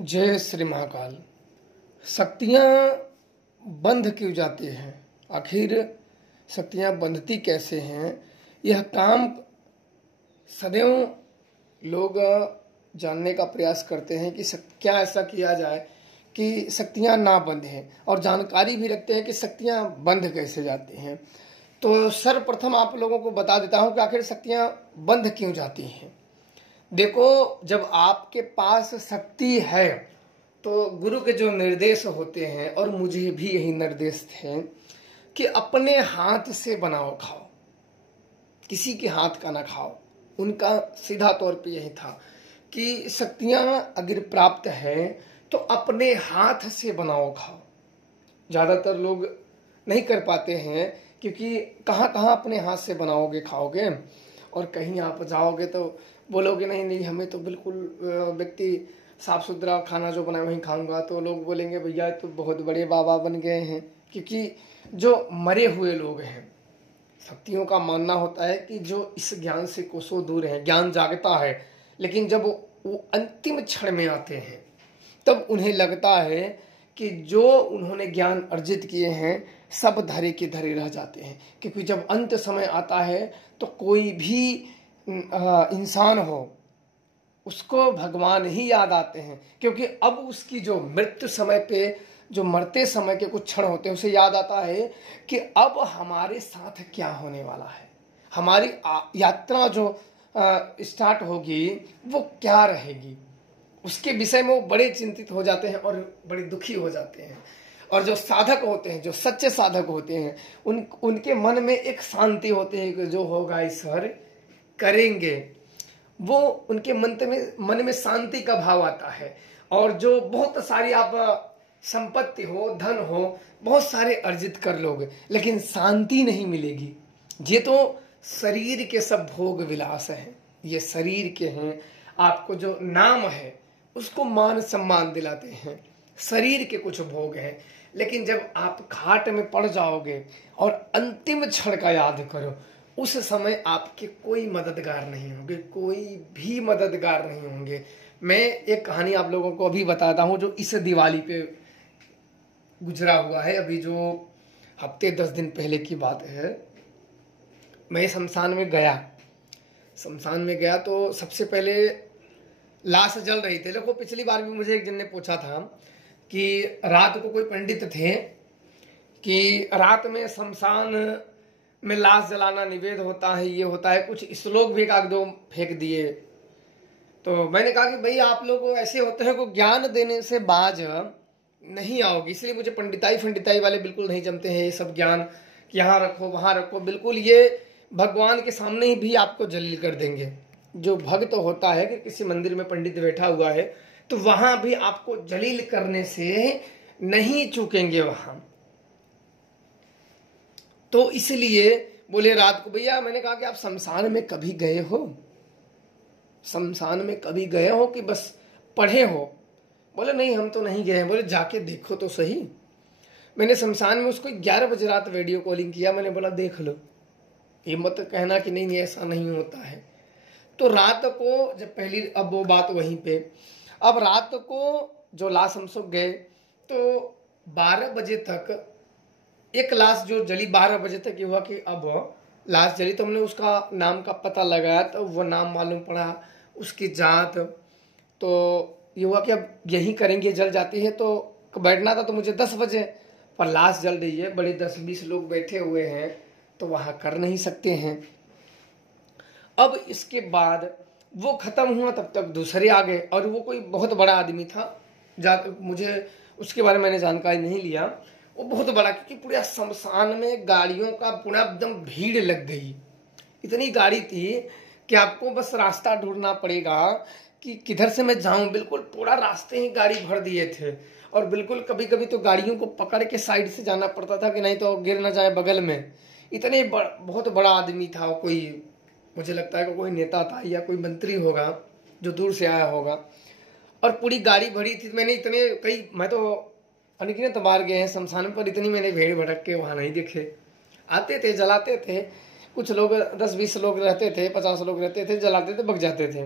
जय श्री महाकाल। शक्तियाँ बंध क्यों जाती हैं? आखिर शक्तियाँ बंधती कैसे हैं? यह काम सदैव लोग जानने का प्रयास करते हैं कि क्या ऐसा किया जाए कि शक्तियाँ ना बंधें, और जानकारी भी रखते हैं कि शक्तियाँ बंध कैसे जाती हैं। तो सर्वप्रथम आप लोगों को बता देता हूँ कि आखिर शक्तियाँ बंध क्यों जाती हैं। देखो, जब आपके पास शक्ति है तो गुरु के जो निर्देश होते हैं, और मुझे भी यही निर्देश थे कि अपने हाथ से बनाओ खाओ, किसी के हाथ का ना खाओ। उनका सीधा तौर पे यही था कि शक्तियां अगर प्राप्त है तो अपने हाथ से बनाओ खाओ। ज़्यादातर लोग नहीं कर पाते हैं, क्योंकि कहाँ कहाँ अपने हाथ से बनाओगे खाओगे, और कहीं आप जाओगे तो बोलोगे नहीं नहीं हमें तो बिल्कुल व्यक्ति साफ सुथरा खाना जो बनाए वहीं खाऊंगा, तो लोग बोलेंगे भैया तो बहुत बड़े बाबा बन गए हैं। क्योंकि जो मरे हुए लोग हैं, शक्तियों का मानना होता है कि जो इस ज्ञान से कोसों दूर है, ज्ञान जागता है, लेकिन जब वो अंतिम क्षण में आते हैं तब उन्हें लगता है कि जो उन्होंने ज्ञान अर्जित किए हैं सब धरे के धरे रह जाते हैं। क्योंकि जब अंत समय आता है तो कोई भी इंसान हो उसको भगवान ही याद आते हैं, क्योंकि अब उसकी जो मृत्यु समय पे जो मरते समय के कुछ क्षण होते हैं उसे याद आता है कि अब हमारे साथ क्या होने वाला है, हमारी यात्रा जो स्टार्ट होगी वो क्या रहेगी। उसके विषय में वो बड़े चिंतित हो जाते हैं और बड़े दुखी हो जाते हैं। और जो साधक होते हैं, जो सच्चे साधक होते हैं, उनके मन में एक शांति होती है कि जो होगा ईश्वर करेंगे। वो उनके मन में शांति का भाव आता है। और जो बहुत सारी आप संपत्ति हो, धन हो, बहुत सारे अर्जित कर लोगे, लेकिन शांति नहीं मिलेगी। ये तो शरीर के सब भोग विलास हैं, ये शरीर के हैं। आपको जो नाम है उसको मान सम्मान दिलाते हैं, शरीर के कुछ भोग हैं। लेकिन जब आप घाट में पड़ जाओगे और अंतिम क्षण का याद करो, उस समय आपके कोई मददगार नहीं होंगे, कोई भी मददगार नहीं होंगे। मैं एक कहानी आप लोगों को अभी बताता हूँ जो इस दिवाली पे गुजरा हुआ है। अभी जो हफ्ते 10 दिन पहले की बात है। मैं शमशान में गया तो सबसे पहले लाश जल रही थी। देखो, पिछली बार भी मुझे एक जन ने पूछा था कि रात को कोई पंडित थे कि रात में शमशान में लाश जलाना निवेद होता है, ये होता है, कुछ श्लोक भी एक दो फेंक दिए। तो मैंने कहा कि भाई आप लोग ऐसे होते हैं को ज्ञान देने से बाज नहीं आओगी, इसलिए मुझे पंडिताई वाले बिल्कुल नहीं जमते हैं। ये सब ज्ञान यहाँ रखो वहाँ रखो, बिल्कुल ये भगवान के सामने ही भी आपको जलील कर देंगे। जो भक्त होता है कि किसी मंदिर में पंडित बैठा हुआ है तो वहां भी आपको जलील करने से नहीं चूकेंगे वहां। तो इसलिए बोले रात को, भैया मैंने कहा कि आप शमशान में कभी गए हो? शमशान में कभी गए हो कि बस पढ़े हो? बोले नहीं हम तो नहीं गए हैं। बोले जाके देखो तो सही। मैंने शमशान में उसको 11 बजे रात वीडियो कॉलिंग किया। मैंने बोला देख लो, ये मत कहना कि नहीं ऐसा नहीं होता है। तो रात को जब पहली, अब वो बात वहीं पे, अब रात को जो लाश हम सब गए तो 12 बजे तक एक लाश जो जली, 12 बजे तक ये हुआ कि अब लाश जली। तो हमने उसका नाम का पता लगाया तो वो नाम मालूम पड़ा, उसकी जात। तो ये हुआ कि अब यही करेंगे, जल जाती है। तो बैठना था तो मुझे 10 बजे, पर लाश जल रही है, बड़े 10-20 लोग बैठे हुए हैं, तो वहाँ कर नहीं सकते हैं। अब इसके बाद वो खत्म हुआ तब तक दूसरे आ गए, और वो कोई बहुत बड़ा आदमी था। मुझे उसके बारे में मैंने जानकारी नहीं लिया। वो बहुत बड़ा, क्योंकि पूरे शमशान में गाड़ियों का पूरा एकदम भीड़ लग गई। इतनी गाड़ी थी कि आपको बस रास्ता ढूंढना पड़ेगा कि किधर से मैं जाऊं। बिल्कुल पूरा रास्ते ही गाड़ी भर दिए थे, और बिल्कुल कभी कभी तो गाड़ियों को पकड़ के साइड से जाना पड़ता था कि नहीं तो गिर ना जाए बगल में। इतने बहुत बड़ा आदमी था वो। कोई, मुझे लगता है कि कोई नेता था या कोई मंत्री होगा जो दूर से आया होगा, और पूरी गाड़ी भरी थी। मैंने इतने मैं तो अनगिनत बार गए हैं शमशान पर, इतनी मैंने भीड़ भड़क के वहाँ नहीं देखे। आते थे, जलाते थे, कुछ लोग 10-20 लोग रहते थे, 50 लोग रहते थे, जलाते थे, भग जाते थे।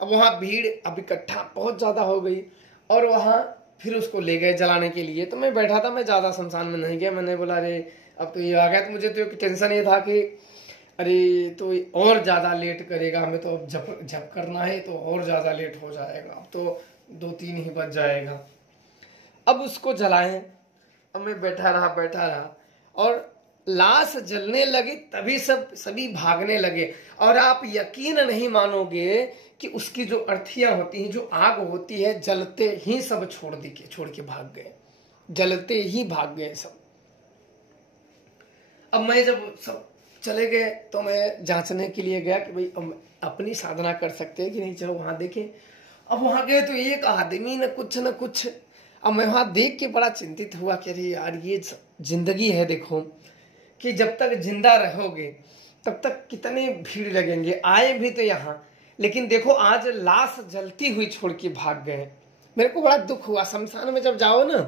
अब वहाँ भीड़ अब इकट्ठा बहुत ज़्यादा हो गई, और वहाँ फिर उसको ले गए जलाने के लिए। तो मैं बैठा था, मैं ज़्यादा शमशान में नहीं गया। मैंने बोला अरे अब तो ये आ गया। तो मुझे तो टेंशन ये था कि अरे तो और ज़्यादा लेट करेगा, हमें तो अब झप करना है तो और ज़्यादा लेट हो जाएगा, अब तो 2-3 ही बज जाएगा। अब उसको जलाएं। अब मैं बैठा रहा और लाश जलने लगी, तभी सभी भागने लगे। और आप यकीन नहीं मानोगे कि उसकी जो अर्थियां होती हैं, जो आग होती है, जलते ही सब छोड़ के भाग गए, जलते ही भाग गए सब। अब मैं जब सब चले गए तो मैं जांचने के लिए गया कि भाई अपनी साधना कर सकते हैं कि नहीं, चलो वहां देखें। अब वहां गए तो एक आदमी न कुछ। अब मैं वहां देख के बड़ा चिंतित हुआ कि अरे यार ये जिंदगी है, देखो कि जब तक जिंदा रहोगे तब तक कितने भीड़ लगेंगे, आए भी तो यहाँ, लेकिन देखो आज लाश जलती हुई छोड़ के भाग गए। मेरे को बड़ा दुख हुआ। शमशान में जब जाओ ना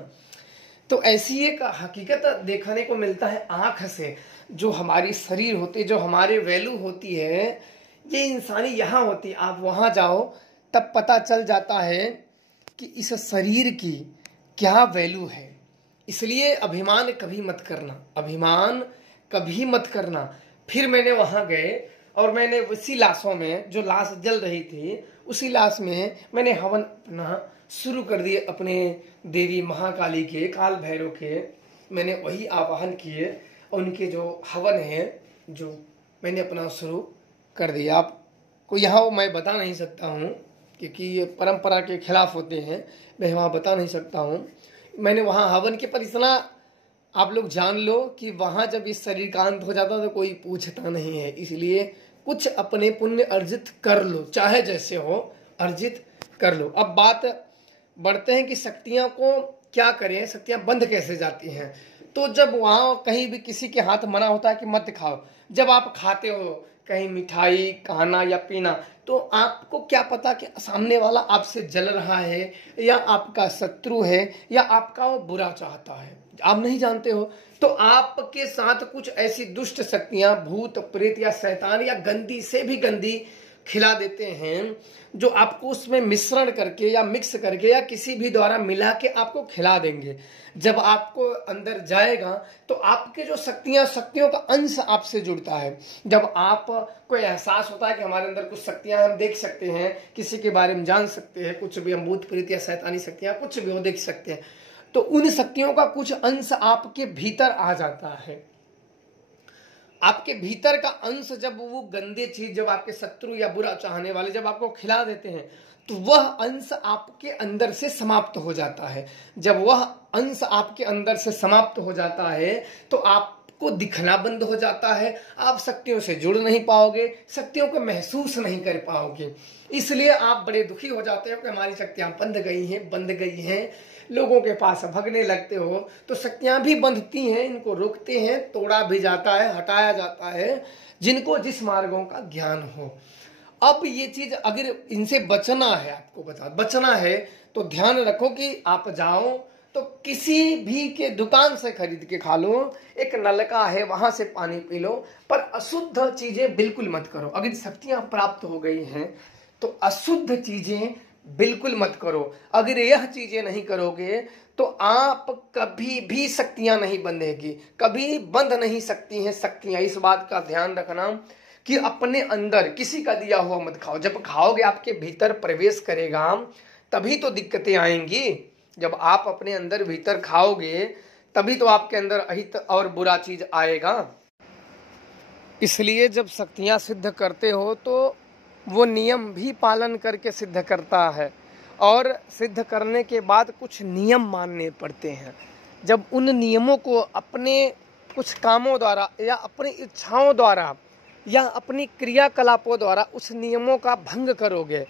तो ऐसी एक हकीकत देखने को मिलता है आंख से, जो हमारी शरीर होती है, जो हमारे वैल्यू होती है, ये इंसानी यहाँ होती है। आप वहां जाओ तब पता चल जाता है कि इस शरीर की क्या वैल्यू है। इसलिए अभिमान कभी मत करना, अभिमान कभी मत करना। फिर मैंने वहां गए और मैंने उसी लाशों में, जो लाश जल रही थी, उसी लाश में मैंने हवन अपना शुरू कर दिए, अपने देवी महाकाली के, काल भैरव के। मैंने वही आवाहन किए और उनके जो हवन है जो मैंने अपना शुरू कर दिया। आपको यहाँ मैं बता नहीं सकता हूँ क्योंकि ये परंपरा के खिलाफ होते हैं, मैं वहाँ बता नहीं सकता हूँ। मैंने वहाँ हवन के पर इतना आप लोग जान लो कि वहाँ जब इस शरीर का अंत हो जाता तो कोई पूछता नहीं है। इसलिए कुछ अपने पुण्य अर्जित कर लो, चाहे जैसे हो अर्जित कर लो। अब बात बढ़ते हैं कि शक्तियाँ को क्या करें, शक्तियाँ बंद कैसे जाती हैं। तो जब वहाँ कहीं भी किसी के हाथ मना होता है कि मत खाओ, जब आप खाते हो कहीं मिठाई खाना या पीना, तो आपको क्या पता कि सामने वाला आपसे जल रहा है या आपका शत्रु है या आपका वो बुरा चाहता है, आप नहीं जानते हो। तो आपके साथ कुछ ऐसी दुष्ट शक्तियां, भूत प्रेत या शैतान या गंदी से भी गंदी खिला देते हैं, जो आपको उसमें मिश्रण करके या मिक्स करके या किसी भी द्वारा मिला के आपको खिला देंगे। जब आपको अंदर जाएगा तो आपके जो शक्तियों का अंश आपसे जुड़ता है। जब आप को एहसास होता है कि हमारे अंदर कुछ शक्तियां हम देख सकते हैं, किसी के बारे में जान सकते हैं, कुछ भी हम भूत प्रेत या शैतानी शक्तियां कुछ भी हो देख सकते हैं, तो उन शक्तियों का कुछ अंश आपके भीतर आ जाता है। आपके भीतर का अंश जब वो गंदे चीज, जब आपके शत्रु या बुरा चाहने वाले जब आपको खिला देते हैं, तो वह अंश आपके अंदर से समाप्त हो जाता है। जब वह अंश आपके अंदर से समाप्त हो जाता है तो आपको दिखना बंद हो जाता है, आप शक्तियों से जुड़ नहीं पाओगे, शक्तियों को महसूस नहीं कर पाओगे। इसलिए आप बड़े दुखी हो जाते हो कि हमारी शक्तियां बंद गई हैं, लोगों के पास भगने लगते हो। तो शक्तियां भी बंधती हैं, इनको रोकते हैं, तोड़ा भी जाता है, हटाया जाता है, जिनको जिस मार्गों का ज्ञान हो। अब ये चीज अगर इनसे बचना है, आपको बचना है, तो ध्यान रखो कि आप जाओ तो किसी भी के दुकान से खरीद के खा लो, एक नलका है वहां से पानी पी लो, पर अशुद्ध चीजें बिल्कुल मत करो। अगर शक्तियां प्राप्त हो गई हैं तो अशुद्ध चीजें बिल्कुल मत करो। अगर यह चीजें नहीं करोगे तो आप कभी भी शक्तियां नहीं बंधेगी, कभी बंध नहीं सकती हैं शक्तियां। इस बात का ध्यान रखना कि अपने अंदर किसी का दिया हुआ मत खाओ। जब खाओगे आपके भीतर प्रवेश करेगा तभी तो दिक्कतें आएंगी। जब आप अपने अंदर भीतर खाओगे तभी तो आपके अंदर अहित और बुरा चीज आएगा। इसलिए जब शक्तियां सिद्ध करते हो तो वो नियम भी पालन करके सिद्ध करता है, और सिद्ध करने के बाद कुछ नियम मानने पड़ते हैं। जब उन नियमों को अपने कुछ कामों द्वारा या अपनी इच्छाओं द्वारा या अपनी क्रियाकलापों द्वारा उस नियमों का भंग करोगे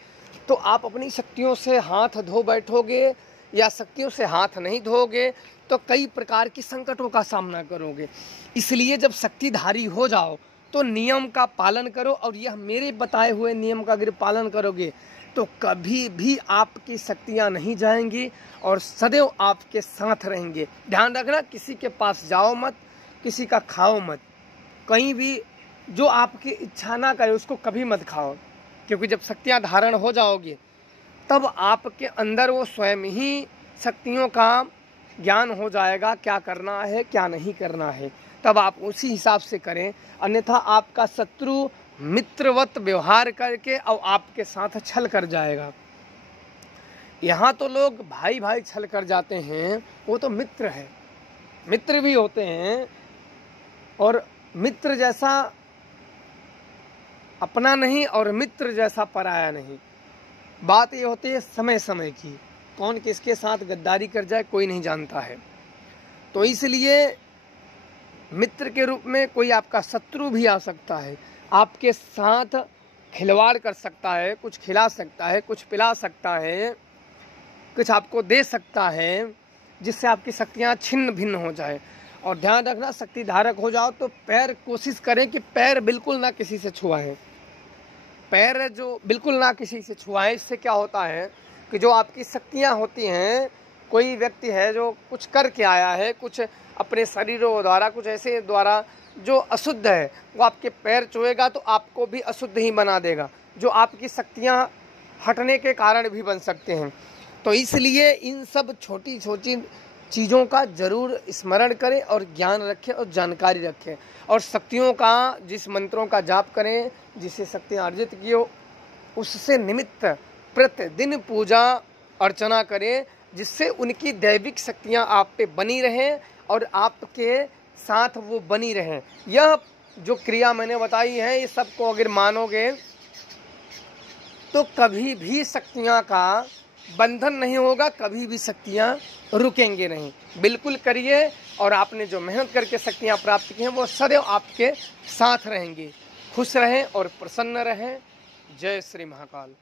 तो आप अपनी शक्तियों से हाथ धो बैठोगे, या शक्तियों से हाथ नहीं धोगे तो कई प्रकार की संकटों का सामना करोगे। इसलिए जब शक्तिधारी हो जाओ तो नियम का पालन करो, और यह मेरे बताए हुए नियम का अगर पालन करोगे तो कभी भी आपकी शक्तियां नहीं जाएंगी और सदैव आपके साथ रहेंगे। ध्यान रखना, किसी के पास जाओ मत, किसी का खाओ मत, कहीं भी जो आपकी इच्छा ना करे उसको कभी मत खाओ, क्योंकि जब शक्तियां धारण हो जाओगे तब आपके अंदर वो स्वयं ही शक्तियों का ज्ञान हो जाएगा, क्या करना है क्या नहीं करना है। तब आप उसी हिसाब से करें, अन्यथा आपका शत्रु मित्रवत व्यवहार करके और आपके साथ छल कर जाएगा। यहाँ तो लोग भाई भाई छल कर जाते हैं, वो तो मित्र है, मित्र भी होते हैं, और मित्र जैसा अपना नहीं और मित्र जैसा पराया नहीं। बात ये होती है समय समय की, कौन किसके साथ गद्दारी कर जाए कोई नहीं जानता है। तो इसलिए मित्र के रूप में कोई आपका शत्रु भी आ सकता है, आपके साथ खिलवाड़ कर सकता है, कुछ खिला सकता है, कुछ पिला सकता है, कुछ आपको दे सकता है, जिससे आपकी शक्तियाँ छिन्न भिन्न हो जाए। और ध्यान रखना, शक्ति धारक हो जाओ तो पैर कोशिश करें कि पैर बिल्कुल ना किसी से छुआएं, पैर जो बिल्कुल ना किसी से छुआएं। इससे क्या होता है कि जो आपकी शक्तियाँ होती हैं, कोई व्यक्ति है जो कुछ करके आया है, कुछ अपने शरीरों द्वारा, कुछ ऐसे द्वारा जो अशुद्ध है, वो आपके पैर छुएगा तो आपको भी अशुद्ध ही बना देगा, जो आपकी शक्तियाँ हटने के कारण भी बन सकते हैं। तो इसलिए इन सब छोटी छोटी चीज़ों का जरूर स्मरण करें और ज्ञान रखें और जानकारी रखें, और शक्तियों का, जिस मंत्रों का जाप करें, जिससे शक्तियाँ अर्जित की हो, उससे निमित्त प्रतिदिन पूजा अर्चना करें, जिससे उनकी दैविक शक्तियाँ आप पे बनी रहें और आपके साथ वो बनी रहें। यह जो क्रिया मैंने बताई है, ये सबको अगर मानोगे तो कभी भी शक्तियाँ का बंधन नहीं होगा, कभी भी शक्तियाँ रुकेंगे नहीं। बिल्कुल करिए, और आपने जो मेहनत करके शक्तियाँ प्राप्त की हैं वो सदैव आपके साथ रहेंगी। खुश रहें और प्रसन्न रहें। जय श्री महाकाल।